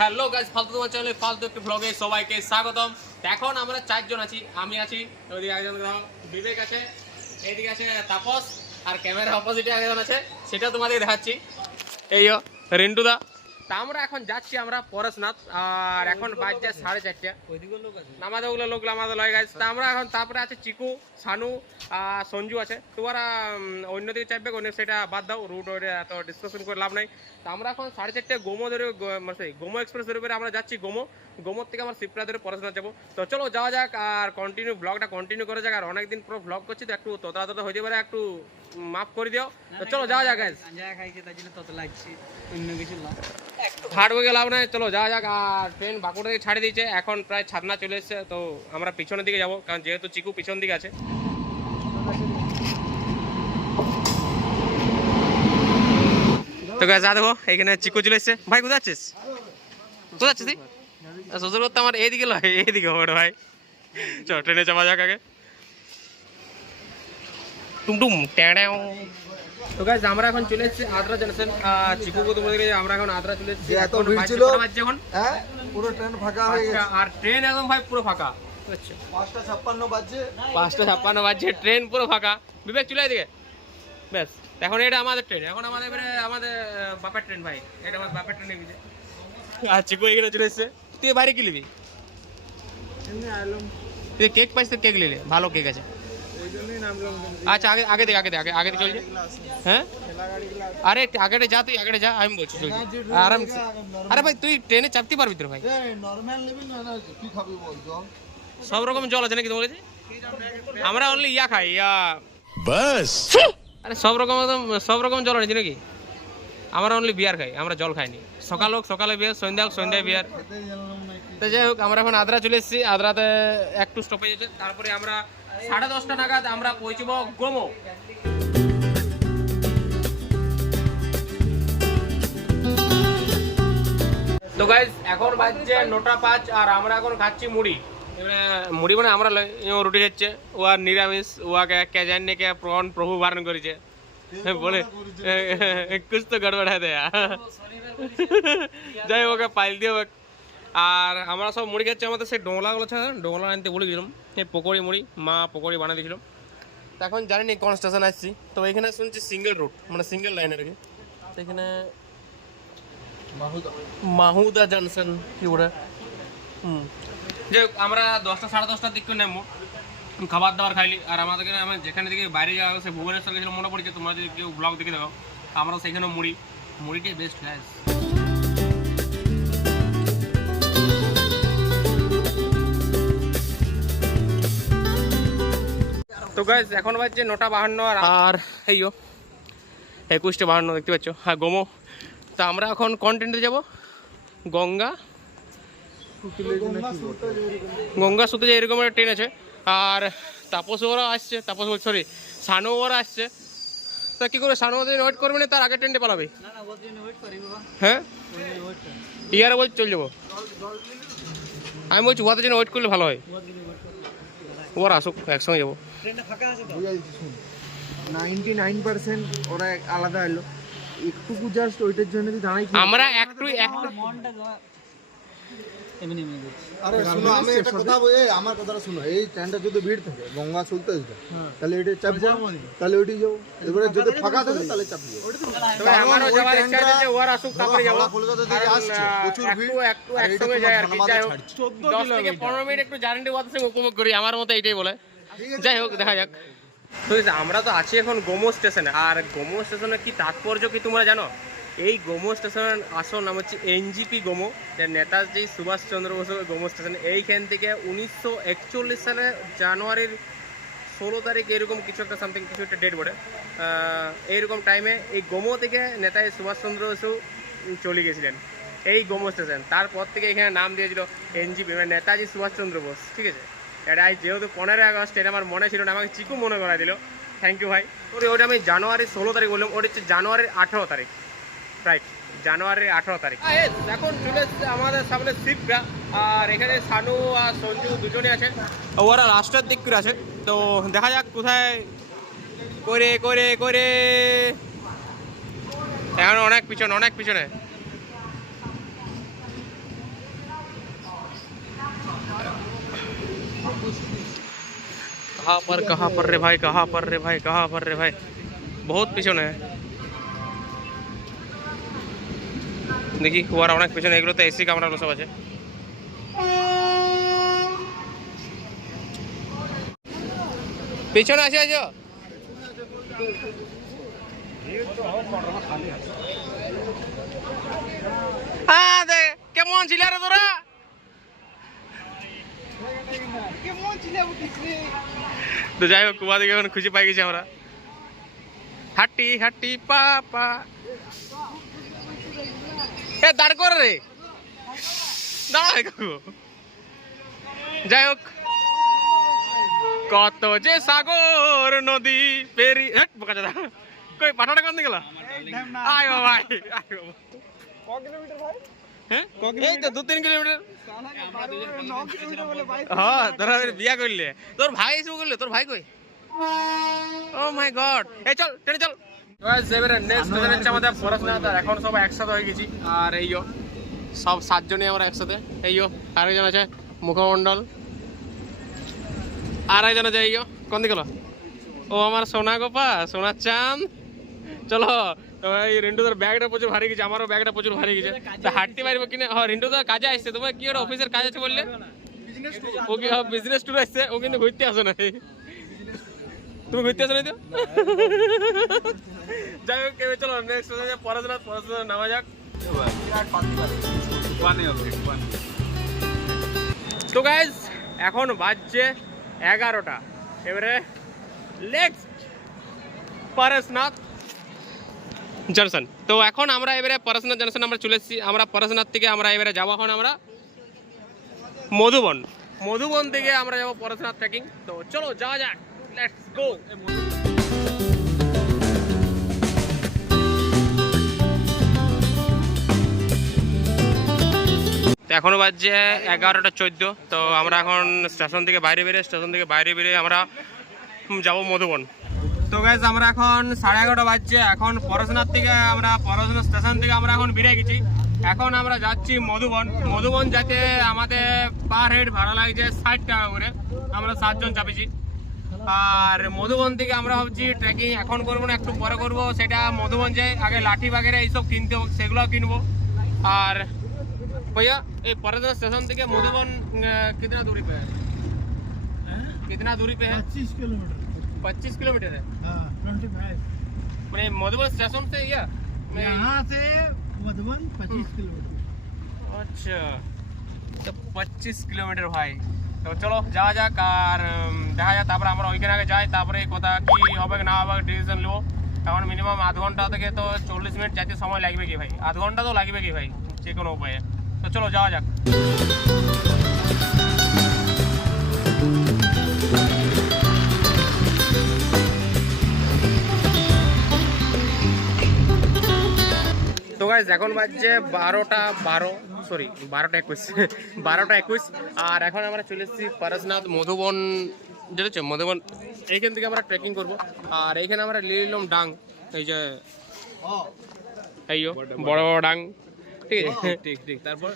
Hello guys, ফালতু তোমার চ্যানেলে ফালতু একটি ব্লগে সবাইকে স্বাগতম। এখন আমরা চারজন আছি, আমি আছি, ওইদিকে একজন বিবেক আছে, এইদিকে আছে তাপস, আর ক্যামেরা অপোজিটে একজন আছে, সেটা তোমাদের দেখাচ্ছি। এই রিন্টু দা। তা আমরা এখন যাচ্ছি আমরা পরেশনাথ, আর এখন বাজছে 4:30। আমাদের ওগুলো লোকগুলো আমাদের লয় গাইস। তা আমরা এখন তারপরে আছে চিকু, সানু, সঞ্জু আছে। তোমরা অন্যদিকে চাপবে, অন্য সেটা বাদ দাও, রুট ওটা এত ডিসকাশন করে লাভ নাই। তা আমরা এখন 4:30 গোমো ধরে গোমো এক্সপ্রেস ধরে আমরা যাচ্ছি গোমোর থেকে আমার শিবরা ধরে পড়াশোনা যাবো। তো চলো যাওয়া যাক, আর ব্লগটা কন্টিনিউ করা যাক। আর অনেকদিন পুরো ব্লগ করছি, তো একটু তত হয়ে যাবে, একটু মাফ করে দিও। তো চলো যাওয়া যাক গাইস। হাঁটবো গেলাম না, চলো যাওয়া যাক। আর ট্রেন বাঁকুড়া থেকে ছাড়ে দিয়েছে, এখন প্রায় ছাদনা চলে এসেছে। তো আমরা পিছনের দিকে যাবো, কারণ যেহেতু চিকু পিছন দিকে আছে। তো গাইস যা দেখো, এখানে চিকু চলে এসছে। ভাই কোথায় যাচ্ছিস? কোথায় যাচ্ছিস তুই? শ্বশুর করতে আমার এইদিকে লয়, এইদিকে ওর ভাই। চল ট্রেনে চাপা যাক আগে। টুমটুম ট্যাঁ। তো গাইস আমরা এখন চলে এসেছি আদ্রা জংশন। চিকুকে তোমাদের আমরা এখন আদ্রা চলে এসেছি। এখন বাজছে এখন পুরো ট্রেন ফাঁকা হয়ে গেছে, আর ট্রেন একদম ভাই পুরো ফাঁকা। আচ্ছা 5:56 বাজছে, 5:56 বাজছে, ট্রেন পুরো ফাঁকা। বিবেক চলে এদিকে। ব্যাস, এখন এটা আমাদের ট্রেন, এখন আমাদের বাপের ট্রেন ভাই, এটা আমার বাপের ট্রেনে গেছে। আর চিকু এখানে চলে এসছে। তুই বাইরে কি নিবি? তুই কেক পাইস তো কেক নিলে, ভালো কেক আছে। আচ্ছা আগে দিকে চলছে। হ্যাঁ আরে আগেটা যা, তুই আগেটা যা, আমি বলছি চলছে আরাম। আরে ভাই তুই ট্রেনে চাপতে পারবি তো ভাই? সব রকম জল আছে নাকি তোমার কাছে? আমরা অনলি খাই বাস। আরে সব রকম জল আছে নাকি? আমরা অনলি বিয়ার খাই, আমরা জল খাইনি। সকাল হোক সকালে বিয়ার, সন্ধ্যা হোক সন্ধ্যায় বিয়ার। তো যাই হোক, আমরা এখন আদ্রা চলে এসেছি। আদ্রাতে একটু স্টপেজ আছে, তারপরে আমরা 10:30 নাগাদ আমরা পৌঁছবো গোমো। তো গাইজ এখন বাজছে 9:05, আর আমরা এখন খাচ্ছি মুড়ি। মুড়ি মানে আমরা রুটি খাচ্ছে। ও আর নিরামিষ, ওকে কে জানে কে প্রভু বারণ করেছে, বলে কুছ তো গড়বড় হ্যাঁ দেয়া। যাই ওকে পাইল দিয়ে। আর আমরা সব মুড়ি খাচ্ছি। আমাদের সেই ডোংলাগুলো আছে, ডোংলা আনতে বলে দিলাম। এই পকোড়ি মুড়ি, মা পকোড়ি বানিয়ে দিয়েছিল। তো এখন জানি না কোন স্টেশন আসছি। তো এখানে শুনছি সিঙ্গেল রুট, মানে সিঙ্গেল লাইন আর কি। তো এখানে মাহুদা জংশন কি ওটা। যাই হোক, আমরা 10টা 10:30 দিক করে নেবো, খাবার দাবার খাইলি। আর আমাদেরকে আমার যেখানে থেকে বাইরে যাওয়া সে ভুবনেশ্বর গেছিল, মনে পড়েছে। তোমরা যদি কেউ ব্লগ দেখে দেখো, আমরা সেখানে মুড়িটাই বেস্ট গাইস। তো গাইস এখন বাজছে 9:52, আর এইও 21:52 দেখতে পাচ্ছ। হ্যাঁ গোমো। তা আমরা এখন কন্টেন্টে যাব গঙ্গা সুতে যে এরকম একটা ট্রেন আছে। আর তাপস ওরা আসছে, সানু ওরা আসছে। তা কি করে সানু ওদের ওয়েট করবে না, তার আগে ট্রেনটা পালাবে? হ্যাঁ ইয়ারা বলছি চলে যাবো। আমি বলছি ওদের জন্য ওয়েট করলে ভালো হয়। ওরা আসুক, একসঙ্গে যাবো। 99% ওরা আলাদা এলো, একটুকু জাস্ট ওইটার জন্য দাঁড়াই। আমরা একটু আরে শুনো, আমি একটা কথা বলি, আমার কথাটা শুনো। এই ট্রেনটা যদি ভিড় থাকে গঙ্গা সুলতে, তাহলে এটা চাপবো, তাহলে ওইটি যাবো। এবারে যদি ফাঁকা থাকে তাহলে চাপবো। আমারও যাওয়ার ইচ্ছা আছে যে ওরা আসুক, তারপরে যাবো। কলকাতা থেকে আসছে প্রচুর ভিড়, একটু একসঙ্গে যাই আর কি। যাই হোক 10 থেকে 15 মিনিট একটু জার্নিটা ওদের সঙ্গে উপভোগ করি, আমার মতো এইটাই বলে। যাই হোক দেখা যাক। তো আমরা তো আছি এখন গোমো স্টেশনে। আর গোমো স্টেশনের কি তাৎপর্য কি তোমরা জানো? এই গোমো স্টেশনের আসল নাম হচ্ছে এনজিপি গোমো, নেতাজি সুভাষচন্দ্র বসু গোমো স্টেশন। এইখান থেকে 1941 সালে জানুয়ারির 16 তারিখ এরকম কিছু একটা সামথিং, কিছু একটা ডেট বলে, এইরকম টাইমে এই গোমো থেকে নেতাজি সুভাষচন্দ্র বসু চলে গেছিলেন এই গোমো স্টেশন। তারপর থেকে এখানে নাম দিয়েছিল এনজিপি, মানে নেতাজি সুভাষচন্দ্র বোস। ঠিক আছে, এটা যেহেতু 15 আগস্ট, এটা আমার মনে ছিল না, আমাকে চিকু মনে করা দিল। থ্যাংক ইউ ভাই। ওটা আমি জানুয়ারির 16 তারিখ বললাম, ওটা হচ্ছে জানুয়ারির 18 তারিখ। রাইট, জানুয়ারির 18 তারিখ। এখন চলে এসছে আমাদের সামনে শিবরা। আর এখানে সানু আর সঞ্জু দুজনে আছে, ওরা রাস্তার দিক করে আছে। তো দেখা যাক কোথায় করে করে করে। এখন অনেক পিছনে कहाँ पर रे भाई, कहाँ पर रे भाई, कहाँ पर रे भाई, बहुत পিছনে। দেখি ওরা অনেক পিছনে, এগুলো তো এসি ক্যামেরা সব আছে। পিছনে আসে আছো দে কেমন ছিল রে তোরা, তো যাই হোক কুয়া দিকে এখন খুশি পাই গেছি আমরা। হাঁটি হাঁটি পাপা এ দাঁড় করে রে, দাঁড়ায় কাকু। যাই হোক কত যে সাগর নদী পেরি বোকা দাদা কই পাঠাটা কোন দিকে গেল? আয় বাবা আয় বাবা, হ্যাঁ এই তো 2-3 কিলোমিটার। হ্যাঁ তোরা বিয়া করলে, তোর ভাই এসে করলে, তোর ভাই কই? ও মাই গড, এই চল ট্রেনে চল। এবারে নেক্সট স্টেশন হচ্ছে আমাদের পড়াশোনা। এখন সব একসাথে হয়ে গেছি, আর এইও সব 7 জনই আমরা একসাথে। এইও আরেকজন আছে মুখমণ্ডল, আর একজন আছে এইও কোন দিকে গেল? ও আমার সোনা গোপা, সোনার চাঁদ। চলো এই রিন্টু তোর ব্যাগটা প্রচুর ভারী গেছে, আমারও ব্যাগটা প্রচুর ভারী গেছে, তো হাঁটতে পারবো কিনা? হ্যাঁ রিন্টু তো কাজে আসছে, তোমার কি ওটা অফিসের কাজ আছে বললে? ও কি বিজনেস ট্যুর আসছে, ও কিন্তু ঘুরতে আসো না। তুমি ঘুরতে আসো না তো? যাই হোক এবার চলো নেক্সট পড়াশোনা নামা যাক। তো গাইজ এখন বাজছে 11টা। এবারে নেক্সট পরশনাথ জংশন। তো এখন আমরা এবারে পরশনাথ জংশন আমরা চলে এসেছি। আমরা পরশনাথ থেকে আমরা এবারে যাবো এখন আমরা মধুবন। মধুবন থেকে আমরা যাবো পরশনাথ ট্রেকিং। তো চলো যাওয়া যাক, লেটস গো। তো এখনো বাজছে 11:14। তো আমরা এখন স্টেশন থেকে বাইরে বেরিয়ে আমরা যাবো মধুবন। তো গাইজ আমরা এখন 11:30 বাজছে। এখন পরশনাথ থেকে আমরা পরশনাথ স্টেশন থেকে আমরা এখন বেরিয়ে গেছি। এখন আমরা যাচ্ছি মধুবন। মধুবন যেতে আমাদের পার হেড ভাড়া লাগছে 60 টাকা করে। আমরা 7 জন চাপেছি। আর মধুবন থেকে আমরা ভাবছি ট্রেকিং এখন করবো না, একটু পরে করবো। সেটা মধুবন যাই আগে লাঠি বাগেরা এইসব কিনতে হোক, সেগুলো কিনবো। আর भैया ये परसनाथ स्टेशन থেকে मधुबन कितना दूरी पे है? कितना दूरी पे है? 25 किलोमीटर है। हाँ 25। मैंने मधुबन स्टेशन से या यहाँ से मधुबन 25 किलोमीटर। अच्छा तो 25 কিলোমিটার ভাই। তো চলো যাওয়া যাক আর দেখা যাক, তারপরে আমরা ওইখানে আগে যাই, তারপরে কথা কি হবে না হবে ডিসিশন নেবো। এখন মিনিমাম আধ ঘন্টা থেকে তো 40 মিনিট যাইতে সময় লাগবে কি ভাই, আধ ঘন্টা তো লাগবে কি ভাই যে কোনো উপায়ে। তো চলো যাওয়া যাক। তো গাইস এখন বাজছে 12:21 আর এখন আমরা চলে এসেছি পরশনাথ মধুবন। যেটা মধুবন এইখান থেকে আমরা ট্রেকিং করব। আর এইখানে আমরা নিয়ে নিলাম ডাং, এই যে এইও বড় বড় ডাং, ঠিক আছে ঠিক তারপর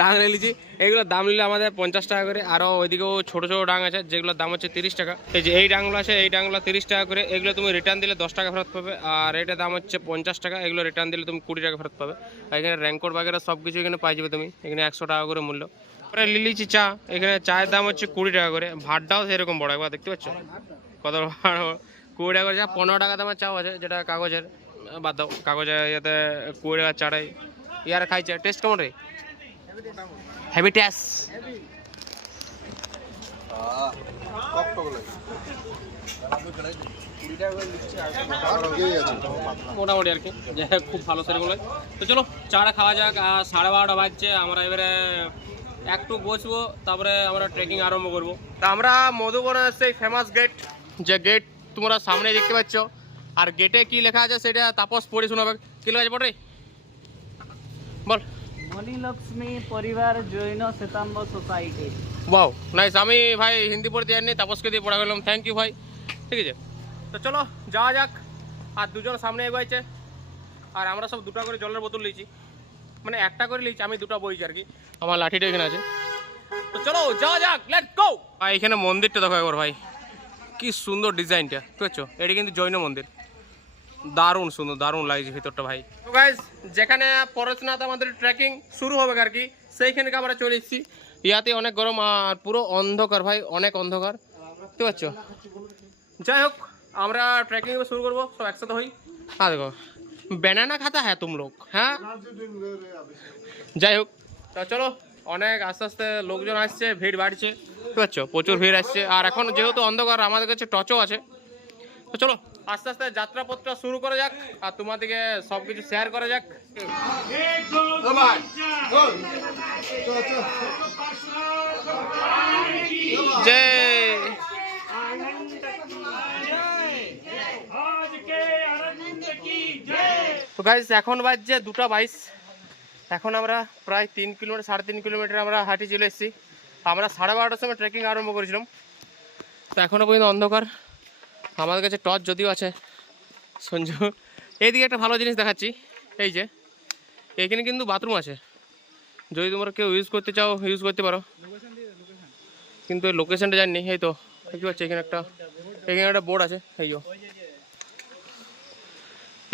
ডাং নিয়ে নিয়েছি। এইগুলোর দাম নিলে আমাদের 50 টাকা করে। আরও ওইদিকেও ছোটো ছোটো ডাং আছে যেগুলোর দাম হচ্ছে 30 টাকা। এই যে এই ডাংগুলো আছে, এই ডাংগুলো 30 টাকা করে। এগুলো তুমি রিটার্ন দিলে 10 টাকা ফেরত পাবে। আর এটার দাম হচ্ছে 50 টাকা। এগুলো রিটার্ন দিলে তুমি 20 টাকা ফেরত পাবে। এখানে র্যাঙ্কোট বাগেরা সব কিছু এখানে পাই যাবে তুমি। এখানে 100 টাকা করে মূল্য। পরে লিলিচি চা, এখানে চায়ের দাম হচ্ছে 20 টাকা করে। ভাতটাও সেরকম বড়, একবার দেখতে পাচ্ছ কত 20 টাকা করে চা। 15 টাকা দামের চাও আছে যেটা কাগজের, বাদ দাও কাগজের ইয়েতে 20 টাকা চাটাই ইয়ার খাইছে। টেস্ট কেমন রে? Heavy taste. মোটামুটি আর কি, খুব ভালো সেরকম। তো চলো চাটা খাওয়া যাক। 12:30 বাজছে। আমরা এবারে একটু বসবো, তারপরে আমরা ট্রেকিং আরম্ভ করবো। তা আমরা মধুবনের সেই ফেমাস গেট, যে গেট তোমরা সামনে দেখতে পাচ্ছ। আর গেটে কি লেখা আছে সেটা তাপস পড়ে শোনাবে। কি লেখা আছে পড়ে বল। মণিলক্ষ্মী পরিবার জৈন শ্বেতাম্ব সোসাইটি। Wow nice. আমি ভাই হিন্দি পড়তে জানি, তাপসকে দিয়ে পড়া গেলাম। থ্যাংক ইউ ভাই, ঠিক আছে। তো চলো যাওয়া যাক। আর দুজন সামনে এগোচ্ছে, আর আমরা সব 2টা করে জলের বোতল নিয়েছি, মানে একটা করে নিয়েছি, আমি 2টা বইছি আর কি। আমার লাঠিটা এখানে আছে, তো চলো যাওয়া যাক, লেটস গো। ভাই এখানে মন্দিরটা দেখো একবার ভাই, কি সুন্দর ডিজাইনটা, বুঝছো? এটা কিন্তু জৈন মন্দির, দারুণ সুন্দর, দারুণ লাগছে ভিতরটা ভাই। তো গাইস, যেখানে পরশনাথ আমাদের ট্রেকিং শুরু হবে আর কি, সেইখানে আমরা চলে এসেছি। ইয়াতে অনেক গরম আর পুরো অন্ধকার ভাই, অনেক অন্ধকার, বুঝতে পারছো? যাই হোক, আমরা ট্রেকিং শুরু করবো, সব একসাথে হই। হ্যাঁ দেখো, ব্যানানা খাতা হ্যাঁ তুম লোক, হ্যাঁ। যাই হোক, তো চলো, অনেক আস্তে আস্তে লোকজন আসছে, ভিড় বাড়ছে, বুঝতে পারছো? প্রচুর ভিড় আসছে। আর এখন যেহেতু অন্ধকার, আমাদের কাছে টর্চও আছে। তো চলো আস্তে আস্তে যাত্রাপথটা শুরু করা যাক, আর তোমাদেরকে সব কিছু শেয়ার করা যাক। জয়। তো গাইস, এখন বাজছে 2:22। এখন আমরা প্রায় 3 কিলোমিটার, 3.5 কিলোমিটার আমরা হাঁটি চলে এসেছি। আমরা 12:30টার সময় ট্রেকিং আরম্ভ করেছিলাম। তো এখনও পর্যন্ত অন্ধকার। আমাদের কাছে টর্চ যদিও আছে সঞ্জু। এইদিকে একটা ভালো জিনিস দেখাচ্ছি, এই যে এখানে কিন্তু বাথরুম আছে, যদি তোমরা কেউ ইউজ করতে চাও ইউজ করতে পারো, কিন্তু লোকেশনটা জানি। এই তো দেখতে পাচ্ছি এখানে একটা বোর্ড আছে,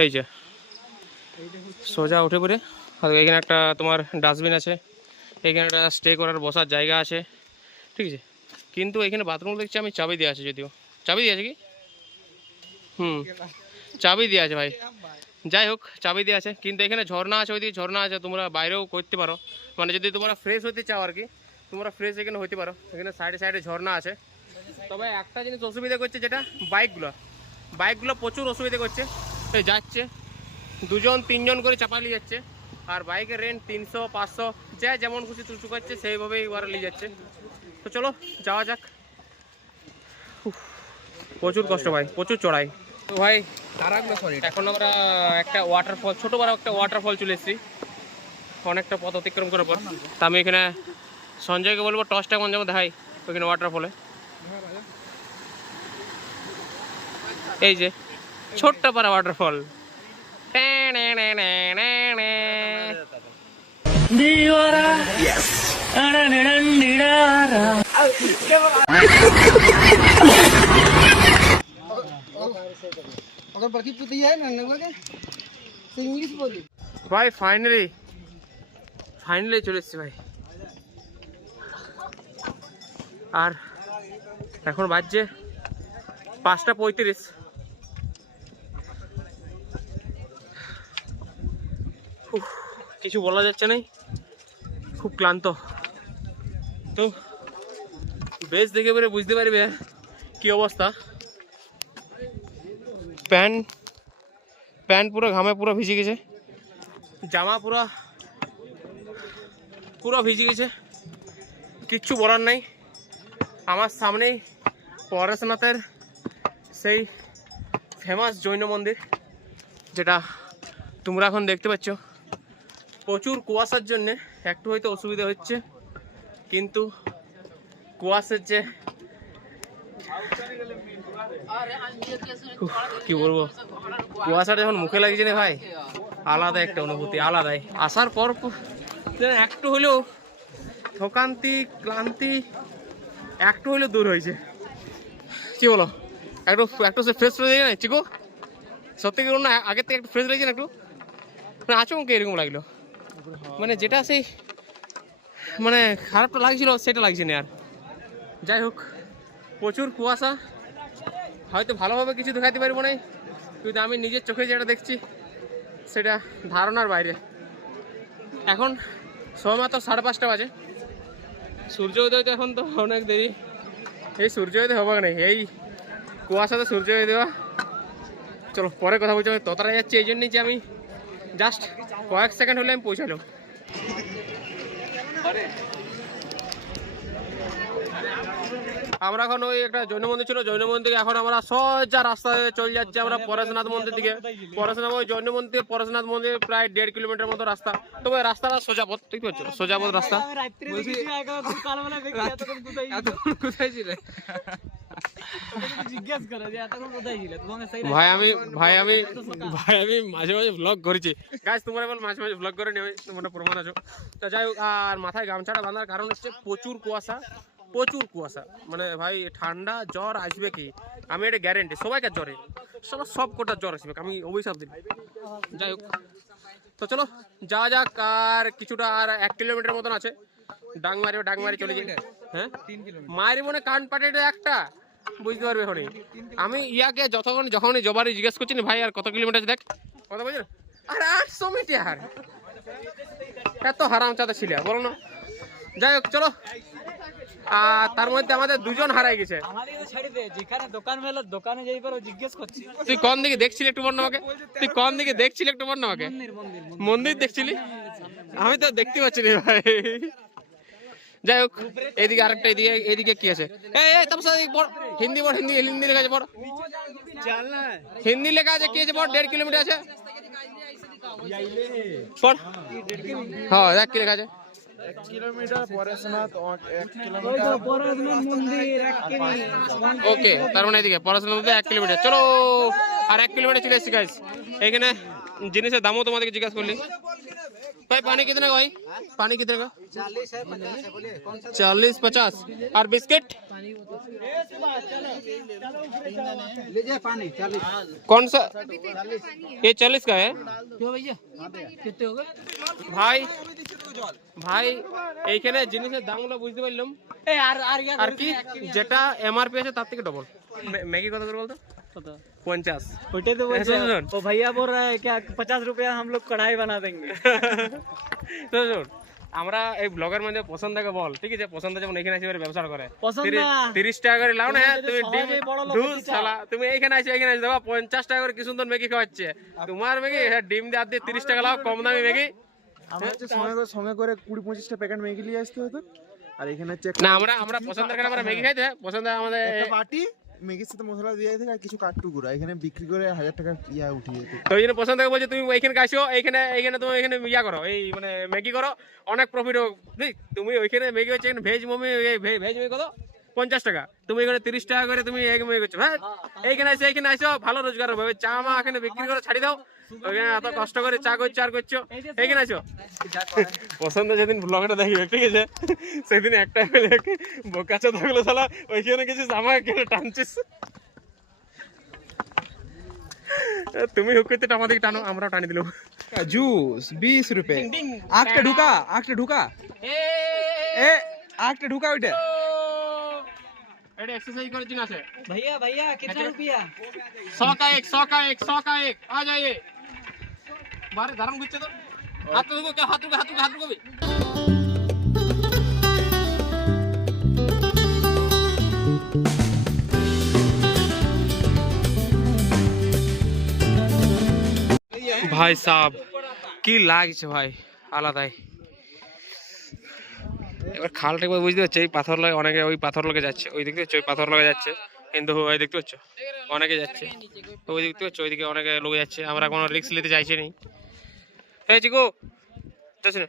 এই যে সোজা উঠে পড়ে। আর এখানে একটা তোমার ডাস্টবিন আছে, এখানে একটা স্টে করার বসার জায়গা আছে, ঠিক আছে। কিন্তু এখানে বাথরুম দেখছি আমি চাবি দেওয়া আছে, যদিও চাবি দিয়ে আছে কি, চাবি দিয়ে আছে ভাই। যাই হোক, চাবি দিয়ে আছে, কিন্তু এখানে ঝর্ণা আছে, ওইদিকে ঝর্ণা আছে, তোমরা বাইরেও করতে পারো। মানে যদি তোমরা ফ্রেশ হতে চাও আর কি, তোমরা ফ্রেশ এখানে হতে পারো। এখানে সাইডে সাইডে ঝর্ণা আছে। তবে একটা জিনিস অসুবিধা করছে, যেটা বাইকগুলো প্রচুর অসুবিধা করছে। এই যাচ্ছে 2-3 করে চাপালিয়ে যাচ্ছে, আর বাইকের রেন্ট 300-500, যা যেমন খুশি তুচু করছে সেইভাবেই ওরা নিয়ে যাচ্ছে। তো চলো যাওয়া যাক। প্রচুর কষ্ট ভাই, প্রচুর চড়াই। তো ভাই এখন আমরা একটা ওয়াটারফল, ছোটো বড় একটা ওয়াটারফল চলে এসেছি, অনেকটা পথ অতিক্রম করার পর। তা আমি এখানে সঞ্জয়কে বলবো টর্চটা যেমন দেখাই ওইখানে ওয়াটারফলে। এই যে ছোট্ট পাড়া ওয়াটারফল। ভাই ফাইনালি চলে এসছি ভাই। আর এখন বাজছে 5:35। কিছু বলা যাচ্ছে না, খুব ক্লান্ত। তো বেশ দেখে পরে বুঝতে পারবে কি অবস্থা। প্যান্ট পুরো ঘামে পুরো ভিজে গেছে, জামা পুরো ভিজে গেছে, কিচ্ছু বলার নাই। আমার সামনেই পরেশনাথের সেই ফেমাস জৈন মন্দির, যেটা তোমরা এখন দেখতে পাচ্ছ। প্রচুর কুয়াশার জন্যে একটু হয়তো অসুবিধা হচ্ছে, কিন্তু কুয়াশার যে কি বলবো, কুয়াশাটা যখন মুখে লাগছে না ভাই, আলাদা একটা অনুভূতি, আলাদাই। আসার পর একটু হলেও থকান্তি, ক্লান্তি একটু হলেও দূর হয়েছে। কি বলো, একটু সে ফ্রেশ হয়ে যায় না চিকো? সত্যি কি না, আগের থেকে একটু ফ্রেশ লাগছে না একটু, মানে আচমকে এরকম লাগলো। মানে যেটা সেই মানে খারাপটা লাগছিল সেটা লাগছে না আর। যাই হোক, প্রচুর কুয়াশা, হয়তো ভালোভাবে কিছু দেখাতে পারবো না, কিন্তু আমি নিজের চোখে যেটা দেখছি সেটা ধারণার বাইরে। এখন সময় মাত্র 5:30 বাজে। সূর্য উদয় তো এখন তো অনেক দেরি, এই সূর্য উদয় হবে না, এই কুয়াশাতে সূর্য উদয় দেওয়া। চলো পরে কথা বলছি। আমি ততটা যাচ্ছি এই জন্যই যে আমি জাস্ট কয়েক সেকেন্ড হলে আমি পৌঁছালাম। আমরা এখন ওই একটা জৈন মন্দির ছিল, জৈন মন্দির থেকে এখন আমরা সোজা রাস্তা চলে যাচ্ছি আমরা পরেশনাথ মন্দির দিকে। ওই জৈন মন্দির পরেশনাথ মন্দির প্রায় 1.5 কিলোমিটার মতো রাস্তা। তবে রাস্তাটা সোজা পথ, দেখতে পাচ্ছ, সোজা পথ রাস্তা। জিজ্ঞেস করো যে এতক্ষণ কোথায় ছিলে তোমাকে সেই ভাই আমি মাঝে মাঝে ব্লগ করেছি গাইস, তোমরা বল মাঝে মাঝে ব্লগ করে নিও, তোমরা প্রমাণ আছো। তো যাই হোক, আর মাথায় গামছাটা বাঁধার কারণ হচ্ছে প্রচুর কুয়াশা, মানে ভাই ঠান্ডা জ্বর আসবে কি, আমি এটা গ্যারেন্টি, সবাইকে জ্বরে সব কোটা জ্বর আসবে, আমি অভিশাপ দিই। যাই হোক, তো চলো যাওয়া যাক, আর কিছুটা আর 1 কিলোমিটার মতন আছে, ডাংমারি চলে যাই। হ্যাঁ মায়ের মনে কান পাটেটা একটা বুঝতে পারবে এখন। আমি ইয়াকে যখনই জবারি জিজ্ঞেস করছি না ভাই আর কত কিলোমিটার, দেখ কত বলছেন, আর 800 মিটার, এত হারাম চাঁদা ছিল বলো না। যাই হোক চলো, আর তার মধ্যে আমাদের 2 জন হারাই গেছে। আমাদের ছাড়ি দে, যেখানে দোকান মেলা দোকানে যাই পারো জিজ্ঞেস করছি। তুই কোন দিকে দেখছিলি একটু বল না আমাকে, মন্দির দেখছিলি? আমি তো দেখতে পাচ্ছি না ভাই। যাই হোক, এদিকে আরেকটা, এদিকে কি আছে, হিন্দি লেখা আছে, পড় হিন্দি লেখা আছে, কি আছে পড়, 1.5 কিলোমিটার আছে পড়। হ্যাঁ দেখ কি লেখা আছে, 1 কিলোমিটার পরেশনাথ, 1 কিলোমিটার ওই তো পরশনাথ মন্দির 1 কিমি। ওকে, তার মানে এদিকে পড়াশোনার মধ্যে 1 কিলোমিটার। চলো আর 1 কিলোমিটার চলে এসেছি গাইস। এইখানে জিনিসের দামও তোমাদেরকে জিজ্ঞাসা করলি। भाई पानी कितने का, भाई पानी कितने का? 40-50। और बिस्किट लीजिए पानी 40। कौन सा? ये 40 का है क्यों भैया कितने हो गए? ভাই এইখানে জিনিসের দামগুলো বুঝতে পারলাম, ए यार আর কি যেটা এমআরপি আছে তার থেকে ডবল। ম্যাগি কত করে বলতো? 50। उठे तो सुन, सुन। वो भैया बोल रहा है क्या 50 रुपया हम लोग कढ़ाई बना देंगे। শোন, আমরা এই ব্লগের মধ্যে পছন্দ থাকে বল, ঠিক আছে? পছন্দ যেমন এখানে এসে ব্যবসা করে পছন্দ না। 30 টাকা করে লাও না, তুমি সহজেই বড় লোক ধুস হতে চাও। শালা, তুমি এইখানে আসো দেখো 50 টাকা করে কি সুন্দর ম্যাগি খাওয়াচ্ছে। তোমার ম্যাগি ডিম দিয়ে 30 টাকা লাও, কম দামি ম্যাগি। আমরা হচ্ছে সঙ্গে করে 20-25টা প্যাকেট ম্যাগি নিয়ে আসতে হতো, আর এখানে হচ্ছে না আমরা পছন্দের কারণে আমরা ম্যাগি খাইতে, পছন্দ আমাদের একটা বাটি ম্যাগির সাথে মশলা দিয়ে থাকে আর কিছু কাঠটুকুরা এখানে বিক্রি করে 1000 টাকা ইয়া উঠিয়ে যেত। তো এই জন্য পছন্দ করে বলছে তুমি এইখানে আসো, এইখানে তুমি এখানে ইয়া করো, এই মানে ম্যাগি করো, অনেক প্রফিট হোক। তুমি ওইখানে ম্যাগি হচ্ছে ভেজ মোমো, ভেজ ম্যাগি কত 50 টাকা, তুমি এখানে 30 টাকা করে তুমি এক ম্যাগি করছো। হ্যাঁ এইখানে আসো ভালো রোজগার হবে, চা মা এখানে বিক্রি করে ছাড়ি দাও, ওইখানে এত কষ্ট করে চা করছো আর করছো, এইখানে আসো। পছন্দ যেদিন ব্লগটা দেখবে, ঠিক আছে, সেদিন একটা বোকাচো থাকলো শালা, ওইখানে কিছু জামা কিনে টানছিস। তুমি হুক করতে আমাদের টানো, আমরাও টানি দিলাম। জুস 20 रुपए आगटे ढुका ए आगटे ढुका ওইটা এটা এক্সারসাইজ করার জন্য আছে। भैया भैया कितना रुपया? 100 का एक आ जाइए। बारे धर्म गुच्छे तो हाथ रुको, क्या हाथ रुको भी। ভাই সাহেব কি লাগছে ভাই, আলাদাই। এবার খালটা একবার বুঝতে পারছি, এই পাথর লাগে অনেকে, ওই পাথর লগে যাচ্ছে, ওই দিক থেকে ওই পাথর লগে যাচ্ছে, কিন্তু ওই দেখতে পাচ্ছ অনেকে যাচ্ছে, ওই দেখতে পাচ্ছ ওইদিকে অনেকে লোক যাচ্ছে। আমরা কোনো রিস্ক নিতে চাইছি নি। এই চিকু যাচ্ছে না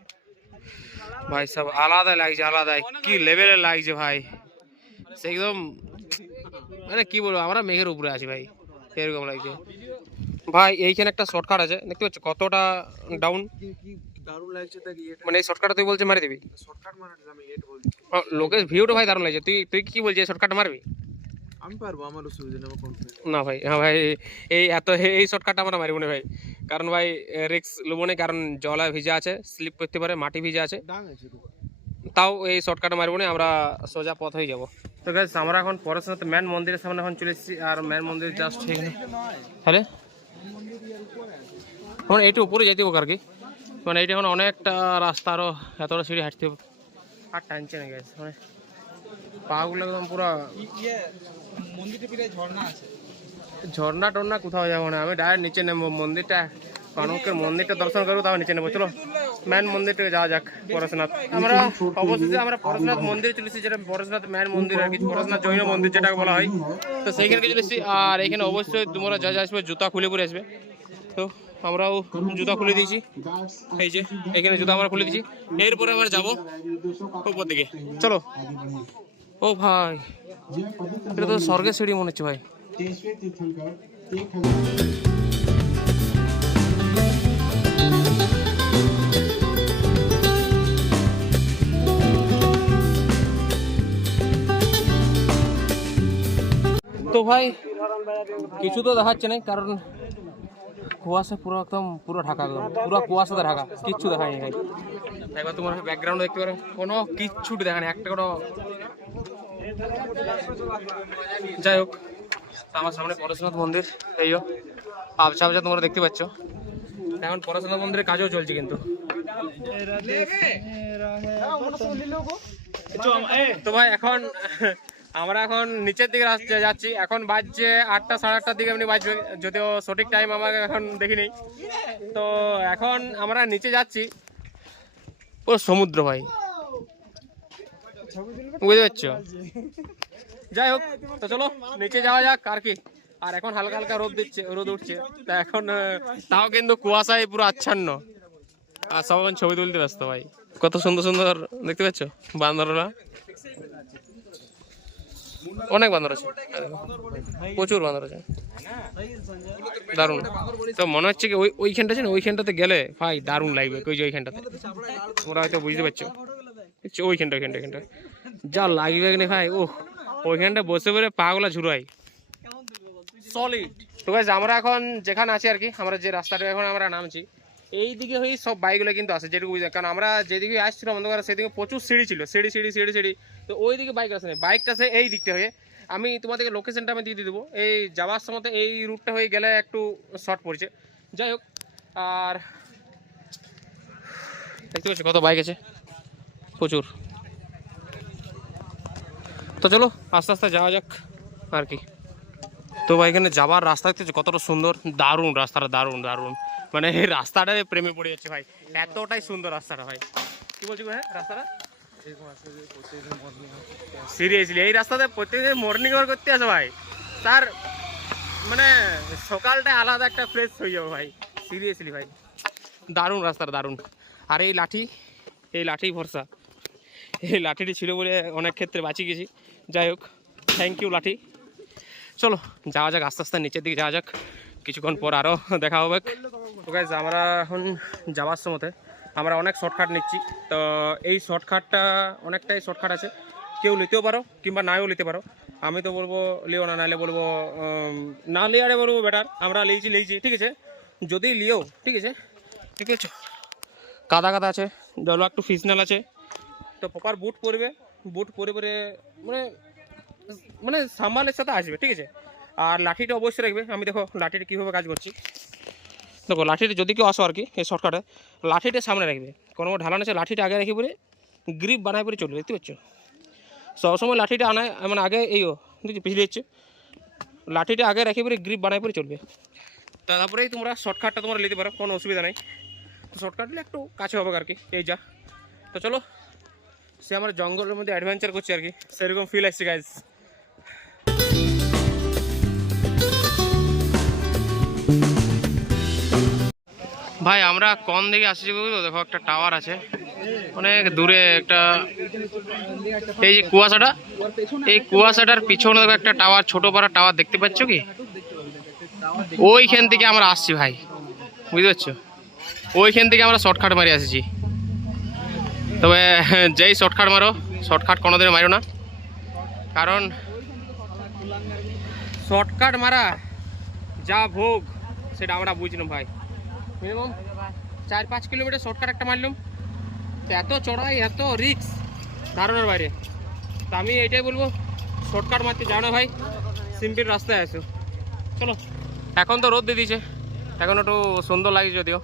ভাই, সব আলাদা লাগছে, আলাদাই কি লেভেলের লাগছে ভাই, সে একদম মানে কি বলবো, আমরা মেঘের উপরে আছি ভাই, এরকম লাগছে ভাই। এইখানে একটা শর্টকাট আছে, দেখতে পাচ্ছ কতটা ডাউন, দারুণ লাগছে তা কি এটা মানে এই শর্টকাটটা তুই বলছিস মারি দিবি, শর্টকাট মারাটা আমি এটা বলছি। লোকের ভিউটা ভাই দারুণ লাগছে। তুই কি বলছিস শর্টকাট মারবি? আমি পারবো, আমার অসুবিধা নেই, আমার কনফিডেন্স। না ভাই, হ্যাঁ ভাই, এই শর্টকাটটা আমরা মারিব না ভাই, কারণ ভাই রিক্স লবো না, কারণ জলে ভিজা আছে, স্লিপ করতে পারে, মাটি ভিজা আছে, ডাং আছে তো। তাও এই শর্টকাটে মারবো না, আমরা সোজা পথ হয়ে যাবো। তো গাইস আমরা এখন পরশনাথ মেন মন্দিরের সামনে এখন চলে এসেছি, আর মেন মন্দির জাস্ট এখানে। হ্যাঁ এখন এইটা উপরে যাইতে হোক আর কি, মানে এইটা এখন অনেকটা রাস্তা, আরও এতটা সিঁড়ি হাঁটতে হবে, আর টানছে না গাইস, মানে পাগুলো একদম পুরো। মন্দিরটা পিছনে ঝর্ণা আছে, ঝর্ণা টর্ণা কোথাও যাবো না, আমি ডাইরেক্ট নিচে নেবো, মন্দিরটা মানুষের মন্দিরটা দর্শন করবো, তাও নিচে নেবো। চলো মেন মন্দির থেকে যাওয়া যাক পরশনাথ। আমরা অবশেষে আমরা পরশনাথ মন্দিরে চলেছি, যেটা পরশনাথ মেন মন্দির আর কি, পরশনাথ জৈন মন্দির যেটাকে বলা হয়। তো সেইখানে চলেছি, আর এখানে অবশ্যই তোমরা যা আসবে জুতা খুলে পরে আসবে। তো আমরাও জুতা খুলে দিয়েছি, এই যে এখানে জুতা আমরা খুলে দিয়েছি, এরপরে আমরা যাবো উপর দিকে। চলো। ও ভাই এটা তো স্বর্গের সিঁড়ি মনে হচ্ছে ভাই। তো ভাই কিছু তো দেখাচ্ছে না, কারণ কুয়াশা পুরো একদম পুরো ঢাকা, একদম পুরো কুয়াশাতে ঢাকা, কিচ্ছু দেখায়নি ভাই। একবার তোমার ব্যাকগ্রাউন্ড দেখতে পারো, কোনো কিচ্ছুটি দেখানি, একটা কোনো। যাই হোক, আমার সামনে পরশুনাথ মন্দির, এইও আবছা আবছা তোমরা দেখতে পাচ্ছ। এখন পরশুনাথ মন্দিরের কাজও চলছে কিন্তু। তো ভাই এখন আমরা এখন নিচের দিকে যাচ্ছি, এখন বাজছে 8টা সাড়ে 8টার দিকে এমনি বাজবে, যদিও সঠিক টাইম আমাকে এখন দেখিনি। তো এখন আমরা নিচে যাচ্ছি, ও সমুদ্র ভাই, বুঝতে পারছো। যাই হোক, তো চলো নিচে যাওয়া যাক আর কি। আর এখন হালকা হালকা রোদ উঠছে, তা এখন তাও কিন্তু কুয়াশায় পুরো আচ্ছন্ন, আর সব এখন ছবি তুলতে ব্যস্ত ভাই। কত সুন্দর সুন্দর দেখতে পাচ্ছ বান্দররা, অনেক বান্দর আছে, প্রচুর বান্দর আছে, দারুণ। তো মনে হচ্ছে কি ওইখানটা আছে না, ওইখানটাতে গেলে ভাই দারুণ লাগবে। ওই যে ওইখানটাতে তোমরা হয়তো বুঝতে পারছো, ওইখানটা যা লাগবে না ভাই, ও ওইখানটা বসে বসে পাগুলা ঝুরাই সলিড। তো গাইস আমরা এখন যেখানে আছি আর কি, আমরা যে রাস্তাটা এখন আমরা নামছি, এই দিকে হয়ে সব বাইকগুলো কিন্তু আসে, যেটুকু বুঝলাম। কারণ আমরা যেদিকে আসছিলাম অন্ধকার, সেদিকে প্রচুর সিঁড়ি ছিল, সিঁড়ি। তো ওই দিকে বাইক আসে না, বাইকটা আসে এই দিকটা হয়ে। আমি তোমাদেরকে লোকেশনটা আমি দিয়ে দেবো, এই যাওয়ার সময় এই রুটটা হয়ে গেলে একটু শর্ট পড়ছে। যাই হোক, আর দেখতে পাচ্ছি কত বাইক আছে, প্রচুর। তো চলো আস্তে আস্তে যাওয়া যাক আর কি। তো ভাই এখানে যাবার রাস্তা দেখতে কতটা সুন্দর, দারুণ রাস্তাটা, দারুণ। মানে এই রাস্তাটায় প্রেমে পড়ে যাচ্ছে ভাই, এতটাই সুন্দর রাস্তাটা ভাই। কি বলছি ভাই রাস্তাটা? সিরিয়াসলি এই রাস্তাতে প্রত্যেকদিন মর্নিং ওয়াক করতে আসে ভাই, তার মানে সকালটা আলাদা একটা ফ্রেশ হয়ে যাবে ভাই, সিরিয়াসলি ভাই দারুণ রাস্তাটা, দারুণ। আর এই লাঠি ভরসা, এই লাঠিটি ছিল বলে অনেক ক্ষেত্রে বাঁচিয়ে গেছি। যাই হোক, থ্যাংক ইউ লাঠি। চলো যাওয়া যাক, আস্তে আস্তে নিচের দিকে যাওয়া যাক, কিছুক্ষণ পর আরও দেখা হবে। তো গাইস আমরা এখন যাওয়ার সময়তে আমরা অনেক শর্টকাট নিচ্ছি। তো এই শর্টকাটটা অনেকটাই শর্টকাট আছে, কেউ নিতেও পারো কিংবা নাও নিতে পারো। আমি তো বলবো লিও না, নাহলে বলবো না লিয়ারে বলবো বেটার। আমরা লিয়েছি ঠিক আছে, যদি লিও ঠিক আছে। কাদা আছে, জল একটু ফিসনাল আছে, তো প্রপার বুট পরে মানে সাম্বালের সাথে আসবে ঠিক আছে। আর লাঠিটা অবশ্যই রাখবে। আমি দেখো লাঠিটা কীভাবে কাজ করছি, দেখো লাঠিটা যদি কেউ আসো আর কি এই শর্টকাটে, লাঠিটা সামনে রাখবে, কোনো ঢালান আছে লাঠিটা আগে রেখে পরে গ্রিপ বানায় পরে চলবে, দেখতে পাচ্ছ। সবসময় লাঠিটা আনায় মানে আগে পিছলে যাচ্ছে, লাঠিটা আগে রেখে পরে গ্রিপ বানায় পরে চলবে। তারপরেই তোমরা শর্টকাটটা তোমরা নিতে পারো, কোনো অসুবিধা নেই। তো শর্টকাট নিলে একটু কাছে হবে আর কি, এই যা। তো চলো, সে আমরা জঙ্গলের মধ্যে অ্যাডভেঞ্চার করছি আর কি, সেরকম ফিল আসছে গাইজ। ভাই আমরা কোন দিকে আসছি বুঝলো, দেখো একটা টাওয়ার আছে অনেক দূরে, একটা এই যে কুয়াশাটার পিছনে দেখো একটা টাওয়ার, ছোট পাড়া টাওয়ার দেখতে পাচ্ছ কি? ওইখান থেকে আমরা আসছি ভাই, বুঝতে পারছো, ওইখান থেকে আমরা শর্টকাট মারি আসছি। তবে যেই শর্টকাট মারো, শর্টকাট কোনোদিন মারো না, কারণ শর্টকাট মারা যা ভোগ সেটা আমরা বুঝলাম ভাই। মিনিমাম 4-5 কিলোমিটার শর্টকাট একটা মারলাম, এত চড়াই এত রিস্ক ধারণার বাইরে। তা আমি এটাই বলবো, শর্টকাট মারতে যাও না ভাই, সিম্পল রাস্তায় আসো। চলো, এখন তো রোদ দিয়ে দিয়েছে, এখন একটু সুন্দর লাগে যদিও।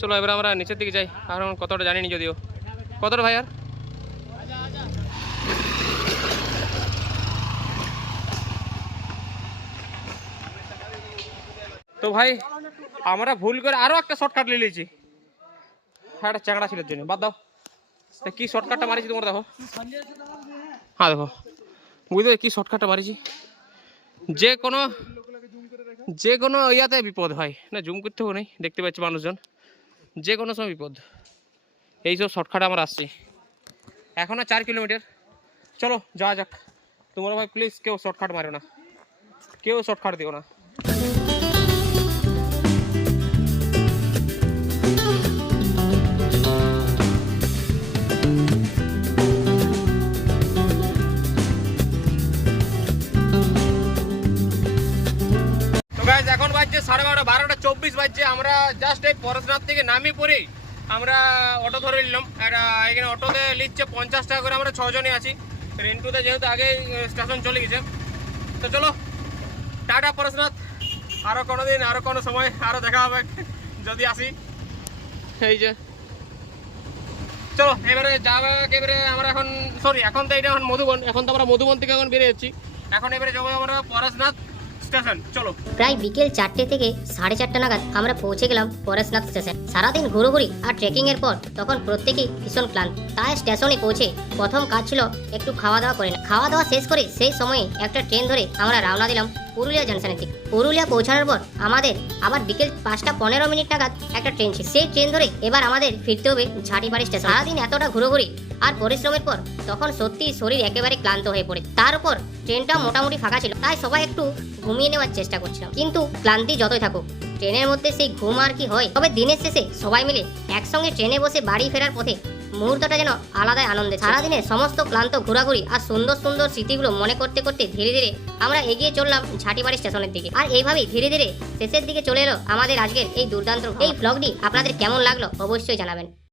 চলো এবার আমরা নিচের দিকে যাই, কারণ কতটা জানিনি যদিও। কতটা ভাই আর তো ভাই আমরা ভুল করে আরো একটা শর্টকাট নিয়ে নিয়েছি, হ্যাঁ একটা চ্যাংড়া ছিলের জন্য। বাদ দাও, কি শর্টকাটটা মারিছি তোমরা দেখো, হ্যাঁ দেখো বুঝতে কি শর্টকাটটা মারিছি। যে কোনো ইয়াতে বিপদ হয় না, জুম করতে হবে নেই, দেখতে পাচ্ছি মানুষজন, যে কোনো সময় বিপদ। এইসব শর্টকাটে আমরা আসছি, এখন আর 4 কিলোমিটার। চলো যাওয়া যাক। তোমরা ভাই প্লিজ কেউ শর্টকাট মারো না, কেউ শর্টকাট দিও না। তো গাইজ এখন বাজছে 12:30, 12:24 বাজছে। আমরা জাস্ট এই পরশনাথ থেকে নামি পরেই আমরা অটো ধরে নিলাম। একটা এখানে অটোতে নিচ্ছে 50 টাকা করে, আমরা 6 জনই আছি। রেন্টুতে যেহেতু আগে স্টেশন চলে গেছে, তো চলো টাটা পরশনাথ। আরও কোনো দিন, আরও কোনো সময় আরও দেখা হবে যদি আসি। এই যে চলো এবারে যাবে, এবারে আমরা এখন এখন তো এটা এখন মধুবন, এখন তো আমরা মধুবন থেকে এখন বেরিয়ে যাচ্ছি। এখন এবারে যাবো আমরা পরশনাথ স্টেশন। চলো প্রায় বিকেল 4টে থেকে 4:30 নাগাদ আমরা পৌঁছে গেলাম পরেশনাথ স্টেশন। সারাদিন ঘুরোঘুরি আর ট্রেকিং এর পর তখন প্রত্যেকেই ভীষণ ক্লান্ত। তাই স্টেশনে পৌঁছে প্রথম কাজ ছিল একটু খাওয়া দাওয়া করে না। খাওয়া দাওয়া শেষ করে সেই সময়ে একটা ট্রেন ধরে আমরা রওনা দিলাম পুরুলিয়া জংশনের দিকে। পুরুলিয়া পৌঁছানোর পর আমাদের আবার বিকেল 5:15 নাগাদ একটা ট্রেন ছিল। সেই ট্রেন ধরে এবার আমাদের ফিরতে হবে ঝাটিবাড়ি স্টেশন। সারাদিন এতটা ঘুরোঘুরি আর পরিশ্রমের পর তখন সত্যি শরীর একেবারে ক্লান্ত হয়ে পড়ে। তার উপর ট্রেনটা মোটামুটি ফাঁকা ছিল, তাই সবাই একটু ঘুমিয়ে নেওয়ার চেষ্টা করছিলাম। কিন্তু ক্লান্তি যতই থাকুক, ট্রেনের মধ্যে সেই ঘুম আর কি হয়। তবে দিনের শেষে সবাই মিলে একসঙ্গে ট্রেনে বসে বাড়ি ফেরার পথে মুহূর্তটা যেন আলাদাই আনন্দে। সারাদিনের সমস্ত ক্লান্ত ঘোরাঘুরি আর সুন্দর সুন্দর স্মৃতিগুলো মনে করতে করতে ধীরে ধীরে আমরা এগিয়ে চললাম ঝাটিবাড়ি স্টেশনের দিকে। আর এইভাবেই ধীরে ধীরে শেষের দিকে চলে এলো আমাদের আজকের এই দুর্দান্ত এই ব্লগটি। আপনাদের কেমন লাগলো অবশ্যই জানাবেন।